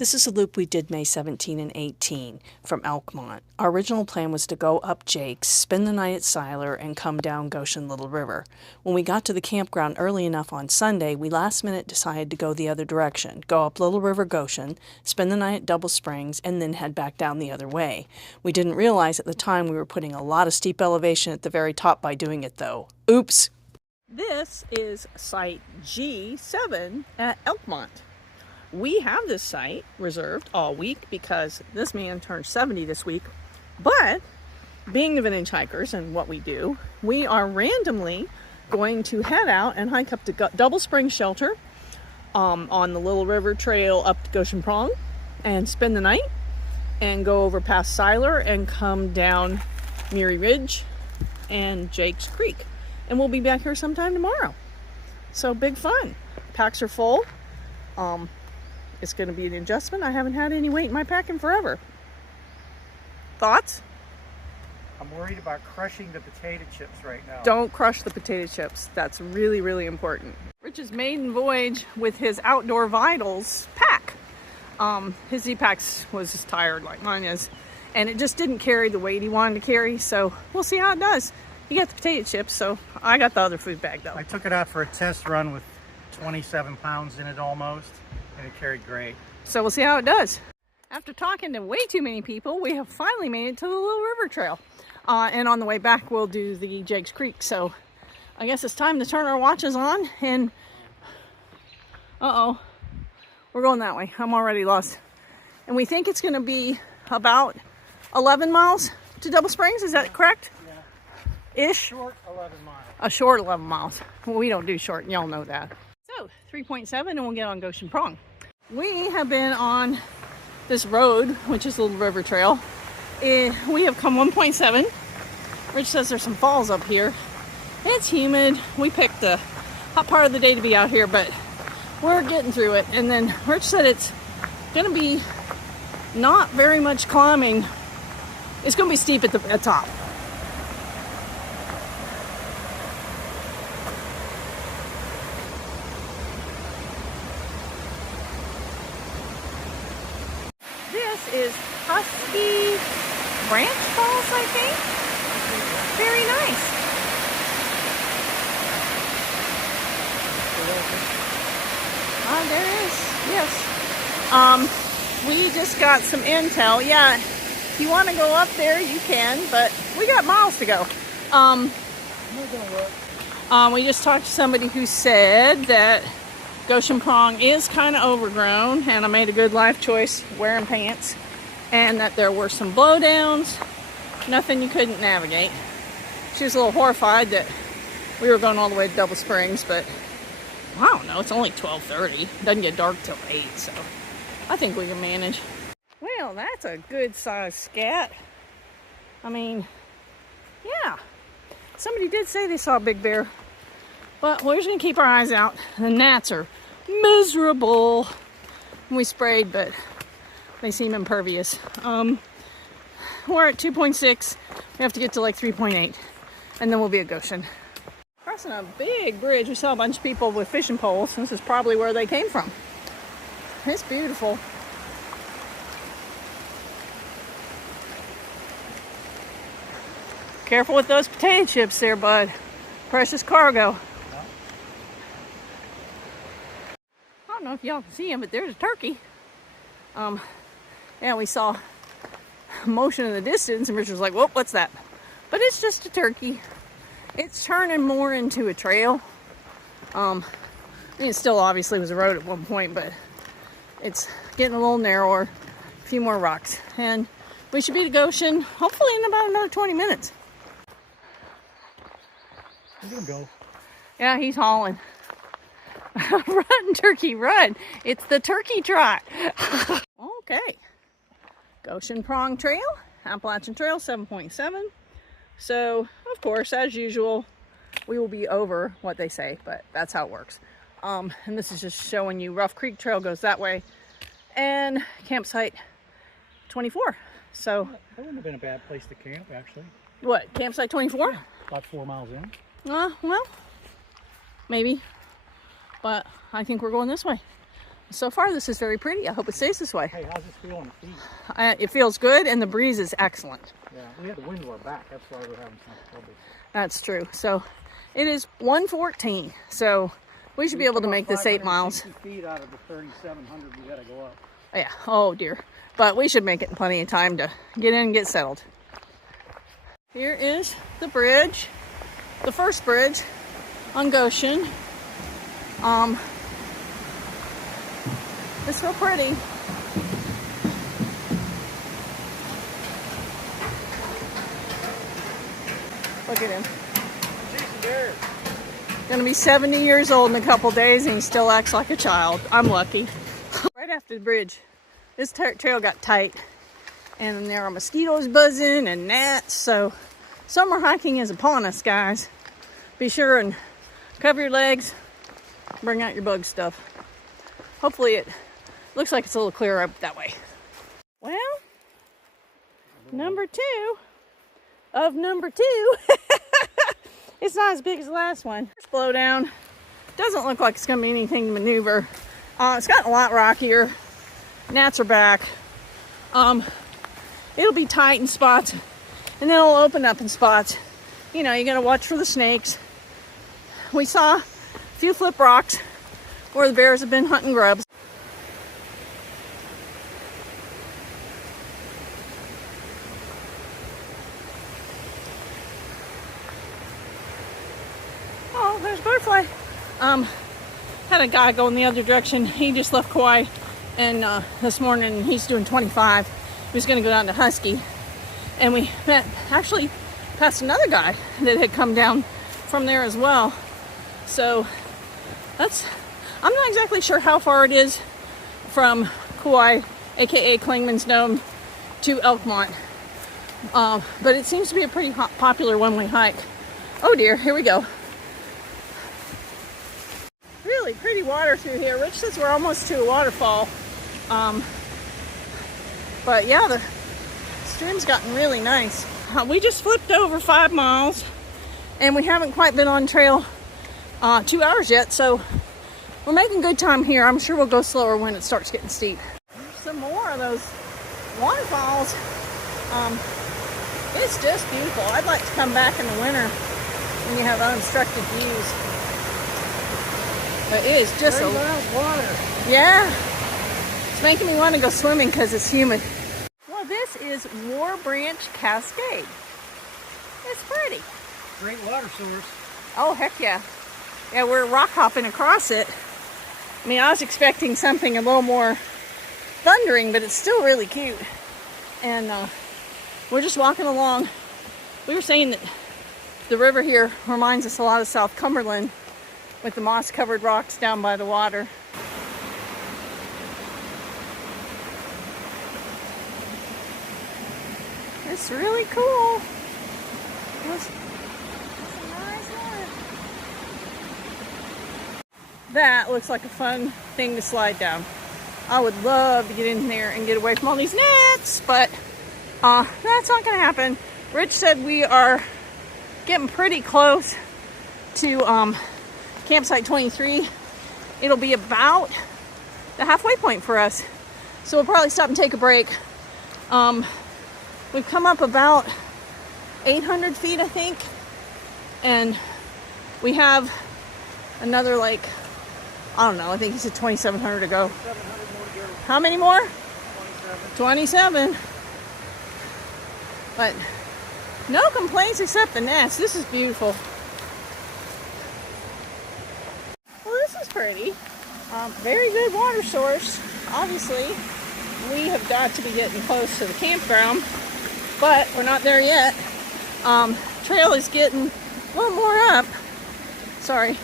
This is a loop we did May 17 and 18 from Elkmont. Our original plan was to go up Jake's, spend the night at Siler, and come down Goshen Little River. When we got to the campground early enough on Sunday, we last minute decided to go the other direction, go up Little River Goshen, spend the night at Double Springs, and then head back down the other way. We didn't realize at the time we were putting a lot of steep elevation at the very top by doing it though. Oops! This is site G7 at Elkmont. We have this site reserved all week because this man turned 70 this week, but being the vintage hikers and what we do, we are randomly going to head out and hike up to Double Springs Shelter on the Little River Trail up to Goshen Prong and spend the night and go over past Siler and come down Murray Ridge and Jake's Creek. And we'll be back here sometime tomorrow. So big fun. Packs are full. It's going to be an adjustment. I haven't had any weight in my pack in forever. Thoughts? I'm worried about crushing the potato chips right now. Don't crush the potato chips. That's really, really important. Rich's maiden voyage with his Outdoor Vitals pack. His Z-Packs was just tired like mine is. And it just didn't carry the weight he wanted to carry. So we'll see how it does. He got the potato chips, so I got the other food bag though. I took it out for a test run with 27 pounds in it almost. And it carried great. So we'll see how it does. After talking to way too many people, we have finally made it to the Little River Trail. And on the way back, we'll do the Jake's Creek. So I guess it's time to turn our watches on and... Uh-oh. We're going that way. I'm already lost. And we think it's going to be about 11 miles to Double Springs. Is that correct? Yeah. Ish? Short 11 miles. A short 11 miles. Well, we don't do short. Y'all know that. So 3.7 and we'll get on Goshen Prong. We have been on this road, which is Little River Trail. We have come 1.7. Rich says there's some falls up here. It's humid. We picked the hot part of the day to be out here, but we're getting through it. And then Rich said it's going to be not very much climbing. It's going to be steep at the top. This is Husky Branch Falls, I think. Very nice. There is, yes. We just got some intel. Yeah, if you want to go up there, you can, but we got miles to go. We just talked to somebody who said that Goshen Prong is kind of overgrown, and I made a good life choice wearing pants, and that there were some blowdowns, nothing you couldn't navigate. She was a little horrified that we were going all the way to Double Springs, but I don't know, it's only 12:30. It doesn't get dark till 8, so I think we can manage. Well, that's a good sized scat. I mean, yeah. Somebody did say they saw a big bear, but we're just gonna keep our eyes out. The gnats are miserable. We sprayed, but they seem impervious. We're at 2.6. We have to get to like 3.8, and then we'll be at Goshen. Crossing a big bridge. We saw a bunch of people with fishing poles. This is probably where they came from. It's beautiful. Careful with those potato chips there, bud. Precious cargo. I don't know if y'all can see him, but there's a turkey. Yeah, we saw motion in the distance, and Richard was like, "Whoa, what's that?" But it's just a turkey. It's turning more into a trail. I mean, it still obviously was a road at one point, but it's getting a little narrower. A few more rocks, and we should be to Goshen hopefully in about another 20 minutes. He's gonna go. Yeah, he's hauling. Run, turkey, run. It's the turkey trot. Okay. Goshen Prong Trail, Appalachian Trail 7.7. So, of course, as usual, we will be over what they say, but that's how it works. And this is just showing you Rough Creek Trail goes that way. And campsite 24. So that wouldn't have been a bad place to camp, actually. What, campsite 24? About 4 miles in. Well, maybe. But I think we're going this way. So far, this is very pretty. I hope it stays this way. Hey, how's this feel on the feet? It feels good, and the breeze is excellent. Yeah, we had the wind to our back. That's why we're having some trouble. That's true. So it is 1:14. So we should be able to make this 8 miles. 560 feet out of the 3,700 we gotta go up. Yeah. Oh dear. But we should make it in plenty of time to get in and get settled. Here is the bridge, the first bridge on Goshen. It's so pretty. Look at him. Gonna be 70 years old in a couple days and he still acts like a child. I'm lucky. Right after the bridge, this trail got tight and there are mosquitoes buzzing and gnats, so summer hiking is upon us, guys. Be sure and cover your legs, bring out your bug stuff. Hopefully it looks like it's a little clearer up that way. Well, number 2 of number 2. It's not as big as the last one. First blowdown. Doesn't look like it's going to be anything to maneuver. It's gotten a lot rockier. Gnats are back. It'll be tight in spots, and then it'll open up in spots. You know, you got to watch for the snakes. We saw a few flip rocks where the bears have been hunting grubs. Oh, there's a butterfly. Had a guy going the other direction. He just left Kauai, and this morning he's doing 25. He was going to go down to Husky, and we actually passed another guy that had come down from there as well. So I'm not exactly sure how far it is from Kauai, aka Clingman's Dome, to Elkmont, but it seems to be a pretty popular one-way hike. Oh dear, here we go. Really pretty water through here. Rich says we're almost to a waterfall. But yeah, the stream's gotten really nice. We just flipped over 5 miles and we haven't quite been on trail 2 hours yet, so we're making good time here. I'm sure we'll go slower when it starts getting steep. There's some more of those waterfalls. It's just beautiful. I'd like to come back in the winter when you have unobstructed views. But it is just water. Yeah. It's making me want to go swimming because it's humid. Well, this is War Branch Cascade. It's pretty. Great water source. Oh, heck yeah. Yeah, we're rock hopping across it. I mean, I was expecting something a little more thundering, but it's still really cute. And we're just walking along. We were saying that the river here reminds us a lot of South Cumberland with the moss-covered rocks down by the water. It's really cool. It's a nice one. That looks like a fun thing to slide down. I would love to get in there and get away from all these gnats, but that's not gonna happen. Rich said we are getting pretty close to campsite 23. It'll be about the halfway point for us, so we'll probably stop and take a break. We've come up about 800 feet, I think, and we have another, like, I don't know, I think he said 2,700 to go. 700 more to go. How many more? 27. 27. But no complaints except the gnats. This is beautiful. Well, this is pretty. Very good water source. Obviously, we have got to be getting close to the campground, but we're not there yet. Trail is getting a little more up. Sorry.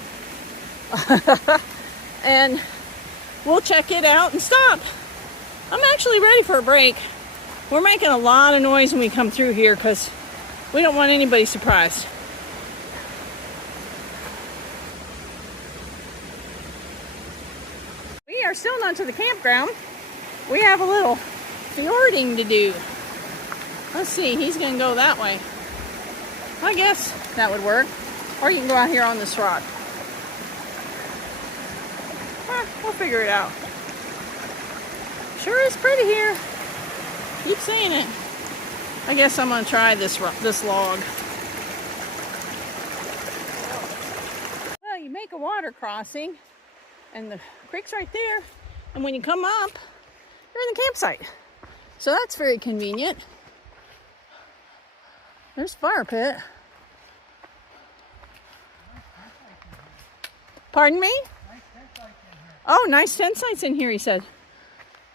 And we'll check it out and stop. I'm actually ready for a break. We're making a lot of noise when we come through here because we don't want anybody surprised. We are still not to the campground. We have a little fjording to do. Let's see, he's gonna go that way. I guess that would work. Or you can go out here on this rock. We'll figure it out. Sure is pretty here. Keep saying it. I guess I'm gonna try this log. Well, you make a water crossing, and the creek's right there. And when you come up, you're in the campsite. So that's very convenient. There's a fire pit. Pardon me? Nice tent sites in here. Oh, nice tent sites in here, he said.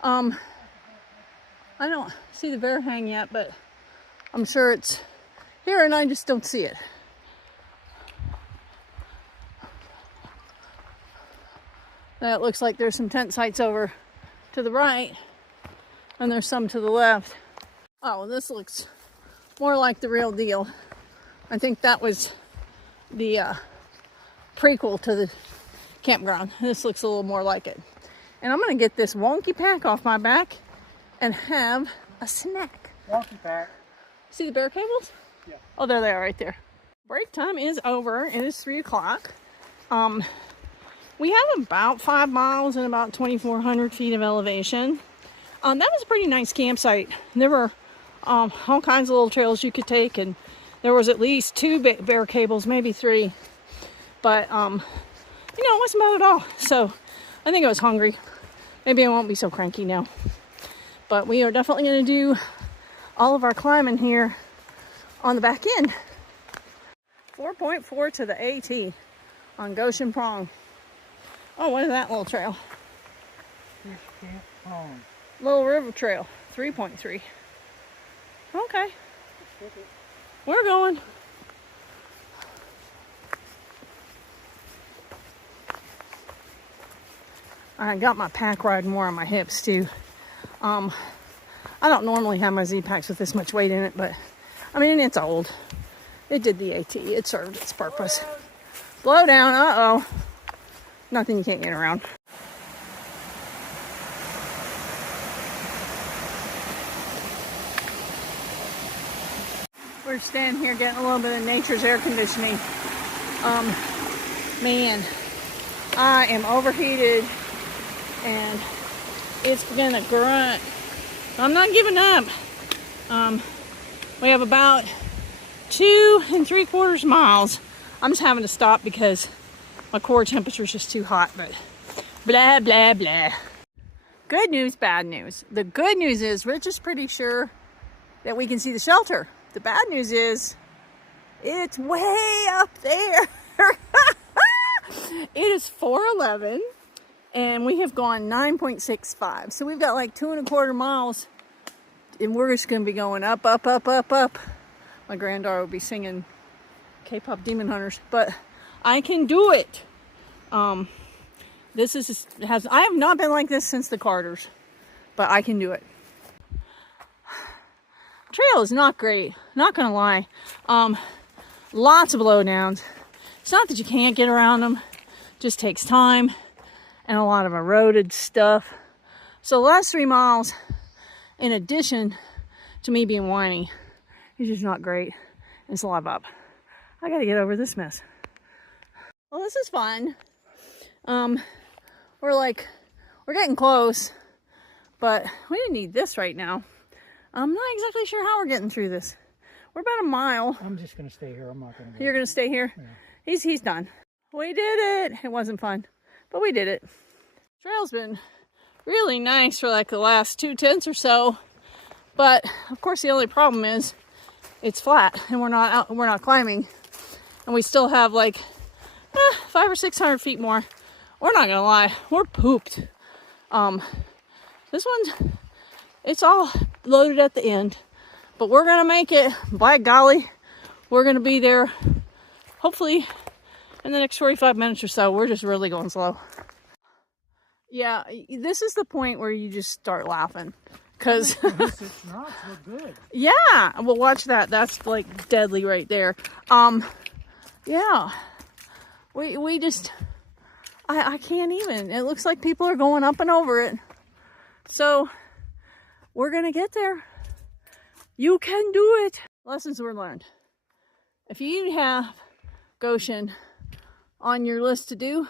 I don't see the bear hang yet, but I'm sure it's here and I just don't see it. That looks like there's some tent sites over to the right, and there's some to the left. Oh, this looks more like the real deal. I think that was the prequel to the campground. This looks a little more like it. And I'm gonna get this wonky pack off my back and have a snack. Wonky pack. See the bear cables? Yeah. Oh, there they are right there. Break time is over. It is 3 o'clock. We have about 5 miles and about 2,400 feet of elevation. That was a pretty nice campsite. There were all kinds of little trails you could take, and there was at least 2 bear cables, maybe 3. But, you know, it wasn't bad at all. So I think I was hungry. Maybe I won't be so cranky now. But we are definitely going to do all of our climbing here on the back end. 4.4 to the AT on Goshen Prong. Oh, what is that little trail? Husky Branch. Little river trail, 3.3. Okay. We're going. I got my pack ride more on my hips too. I don't normally have my Z-Packs with this much weight in it, but I mean, it's old. It did the AT. It served its purpose. Blow down. Uh-oh. Nothing you can't get around. We're standing here getting a little bit of nature's air conditioning. Man, I am overheated and it's gonna grunt. I'm not giving up. We have about 2 3/4 miles. I'm just having to stop because my core temperature is just too hot, but blah, blah, blah. Good news, bad news. The good news is Rich is pretty sure that we can see the shelter. The bad news is it's way up there. It is 4:11 and we have gone 9.65. So we've got like 2 1/4 miles and we're just going to be going up, up, up, up, up. My granddaughter will be singing K-pop Demon Hunters, but I can do it. I have not been like this since the Carters, but I can do it. Trail is not great, not gonna lie. Lots of blowdowns. It's not that you can't get around them, just takes time and a lot of eroded stuff. So the last 3 miles, in addition to me being whiny, is just not great. It's a lot up. I gotta get over this mess. Well, this is fun. We're getting close, but we didn't need this right now. I'm not exactly sure how we're getting through this. We're about a mile. I'm just gonna stay here. I'm not gonna go. You're gonna stay here? Yeah. He's done. We did it. It wasn't fun, but we did it. Trail's been really nice for like the last 2 tenths or so, but of course the only problem is it's flat and we're not climbing, and we still have like 500 or 600 feet more. We're not gonna lie, we're pooped. This one's, it's all loaded at the end, but we're gonna make it. By golly, we're gonna be there hopefully in the next 45 minutes or so. We're just really going slow. Yeah, this is the point where you just start laughing because it's not so good. Yeah, well, watch that. That's like deadly right there. Yeah, we just, I can't even. It looks like people are going up and over it. So we're gonna get there. You can do it. Lessons were learned. If you have Goshen on your list to do,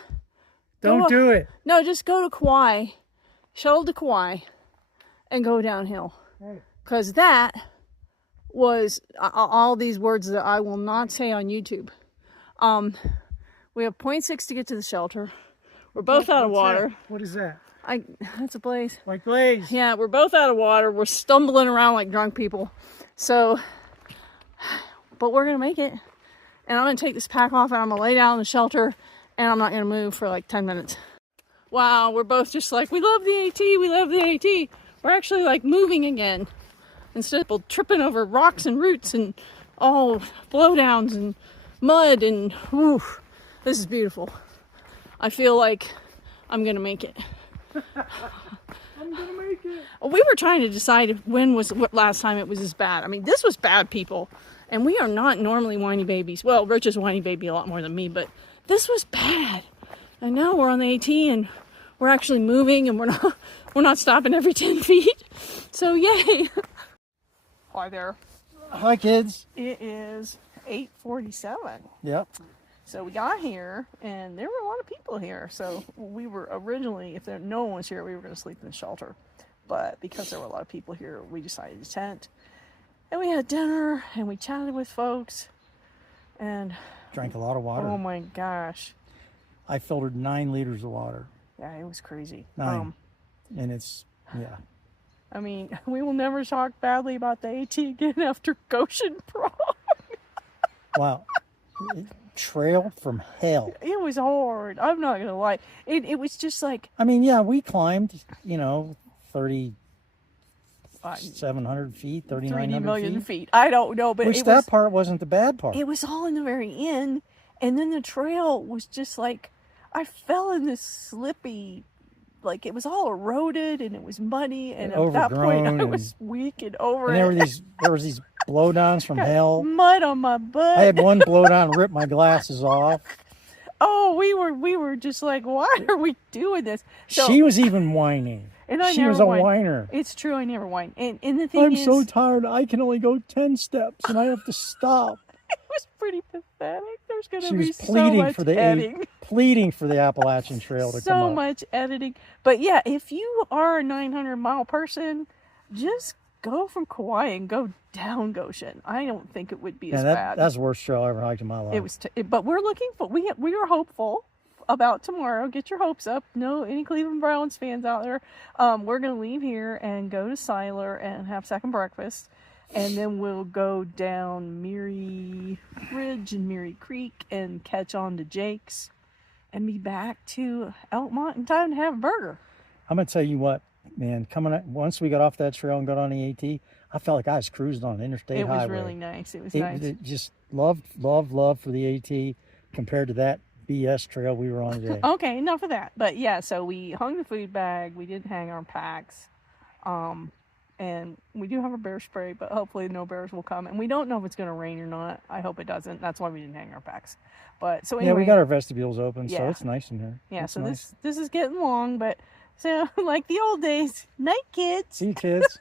don't do it. No, just go to Kauai. Shuttle to Kauai. and go downhill. Because that was all these words that I will not say on YouTube. We have 0.6 to get to the shelter. We're both out of water. That? What is that? That's a blaze. White blaze. Yeah, we're both out of water. We're stumbling around like drunk people. So, but we're going to make it. And I'm going to take this pack off and I'm going to lay down in the shelter and I'm not going to move for like 10 minutes. Wow, we're both just like, we love the AT, we love the AT. We're actually like moving again. Instead of tripping over rocks and roots and blowdowns and mud and whew, this is beautiful. I feel like I'm going to make it. I'm going to make it. We were trying to decide what last time it was this bad. I mean, this was bad, people. And we are not normally whiny babies. Well, Rich is whiny baby a lot more than me, but this was bad. And now we're on the AT and we're actually moving and we're not stopping every 10 feet. So yay. Hi there. Hi, kids. It is 8:47. Yep. So we got here and there were a lot of people here. So we were originally, no one was here, we were going to sleep in the shelter. But because there were a lot of people here, we decided to tent. And we had dinner and we chatted with folks and drank a lot of water. Oh my gosh. I filtered 9 liters of water. Yeah, it was crazy. 9. And it's, yeah. I mean, we will never talk badly about the AT again after Goshen Prong. Wow. Trail from hell. It was hard. I'm not going to lie. It was just like... I mean, yeah, we climbed, 3,700 feet, 3,900 million feet. I don't know, but that part wasn't the bad part. It was all in the very end. And then the trail was just like, I fell in this slippy, like it was all eroded and it was muddy. And at that point I was weak and over and there was these blowdowns from hell. Mud on my butt. I had one blowdown rip my glasses off. Oh, we were just like, why are we doing this? So, she was even whining. And she was a whiner. It's true, I never whine. And the thing is, I'm so tired, I can only go 10 steps and I have to stop. It was pretty pathetic. There's going to so be so much editing. Pleading for the Appalachian Trail to come up. So much editing. But yeah, if you are a 900-mile person, just go from Kauai and go down Goshen. I don't think it would be as bad. That's the worst trail I ever hiked in my life. It was, but we're looking for. We are hopeful about tomorrow. Get your hopes up. No, any Cleveland Browns fans out there? We're gonna leave here and go to Siler and have second breakfast, and then we'll go down Mary Ridge and Mary Creek and catch on to Jake's, and be back to Elkmont in time to have a burger. I'm gonna tell you what, man. Once we got off that trail and got on the AT, I felt like I was cruising on an interstate highway. It was really nice. It was nice. Just love for the AT compared to that BS trail we were on today. Okay, enough of that. But yeah, so we hung the food bag. We didn't hang our packs. And we do have a bear spray, but hopefully no bears will come. And we don't know if it's going to rain or not. I hope it doesn't. That's why we didn't hang our packs. But so anyway. Yeah, we got our vestibules open, so it's nice in here. Yeah, it's so nice. this is getting long, but so like the old days. Night, kids. See you, kids.